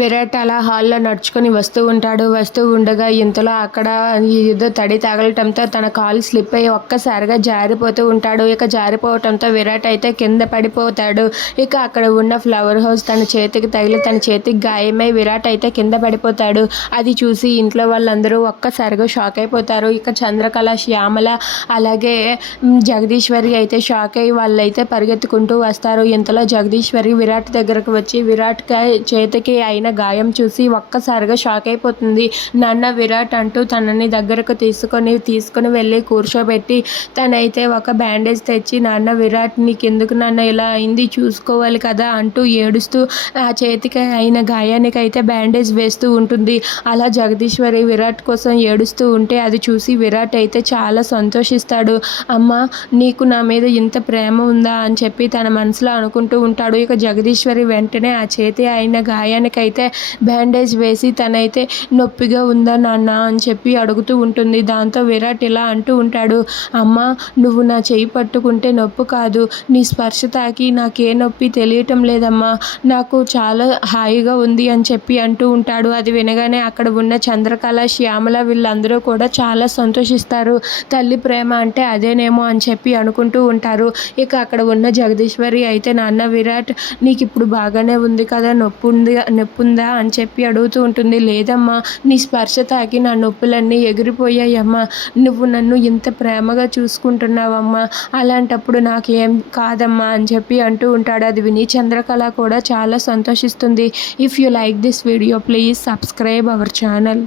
విరాట్ అలా హాల్లో నడుచుకొని వస్తూ ఉంటాడు. వస్తూ ఉండగా ఇంతలో అక్కడ ఏదో తడి తగలటంతో తన కాలు స్లిప్ అయ్యి ఒక్కసారిగా జారిపోతూ ఉంటాడు. ఇక జారిపోవటంతో విరాట్ అయితే కింద పడిపోతాడు. ఇక అక్కడ ఉన్న ఫ్లవర్ హౌస్ తన చేతికి తగిలి తన చేతికి గాయమై విరాట్ అయితే కింద పడిపోతాడు. అది చూసి ఇంట్లో వాళ్ళందరూ ఒక్కసారిగా షాక్ అయిపోతారు. ఇక చంద్రకళ, శ్యామల అలాగే జగదీశ్వరి అయితే షాక్ అయ్యి వాళ్ళైతే పరిగెత్తుకుంటూ వస్తారు. ఇంతలో జగదీశ్వరి విరాట్ దగ్గరకు వచ్చి విరాట్ చేతికి అయిన గాయం చూసి ఒక్కసారిగా షాక్ అయిపోతుంది. నాన్న విరాట్ అంటూ తనని దగ్గరకు తీసుకొని వెళ్ళి కూర్చోబెట్టి తనైతే ఒక బ్యాండేజ్ తెచ్చి, నాన్న విరాట్ నీకెందుకు నాన్న ఇలా అయింది, చూసుకోవాలి కదా అంటూ ఏడుస్తూ ఆ చేతికి అయిన గాయానికి అయితే బ్యాండేజ్ వేస్తూ ఉంటుంది. అలా జగదీశ్వరి విరాట్ కోసం ఏడుస్తూ ఉంటే అది చూసి విరాట్ అయితే చాలా సంతోషిస్తాడు. అమ్మ నీకు నా మీద ఇంత ప్రేమ ఉందా అని చెప్పి తన మనసులో అనుకుంటూ ఉంటాడు. ఇక జగదీశ్వరి వెంటనే ఆ చేతి అయిన గాయానికైతే బ్యాండేజ్ వేసి తనైతే నొప్పిగా ఉందా నాన్న అని చెప్పి అడుగుతూ ఉంటుంది. దాంతో విరాట్ ఇలా అంటూ ఉంటాడు, అమ్మ నువ్వు నా చేయి పట్టుకుంటే నొప్పి కాదు, నీ స్పర్శ తాకి నాకే నొప్పి తెలియటం లేదమ్మా, నాకు చాలా హాయిగా ఉంది అని చెప్పి అంటూ ఉంటాడు. అది వినగానే అక్కడ ఉన్న చంద్రకళ, శ్యామల వీళ్ళందరూ కూడా చాలా సంతోషిస్తారు. తల్లి ప్రేమ అంటే అదేనేమో అని చెప్పి అనుకుంటూ ఉంటారు. ఇక అక్కడ ఉన్న జగదీశ్వరి అయితే, నాన్న విరాట్ నీకు ఇప్పుడు బాగానే ఉంది కదా, నొప్పి ఉందా అని చెప్పి అడుగుతూ ఉంటుంది. లేదమ్మా, నీ స్పర్శ తాకి నా నొప్పులన్నీ ఎగిరిపోయాయమ్మా, నువ్వు నన్ను ఇంత ప్రేమగా చూసుకుంటున్నావమ్మా, అలాంటప్పుడు నాకేం కాదమ్మా అని చెప్పి అంటూ ఉంటాడు. అది విని చంద్రకళ కూడా చాలా సంతోషిస్తుంది. If you like this video please subscribe our channel.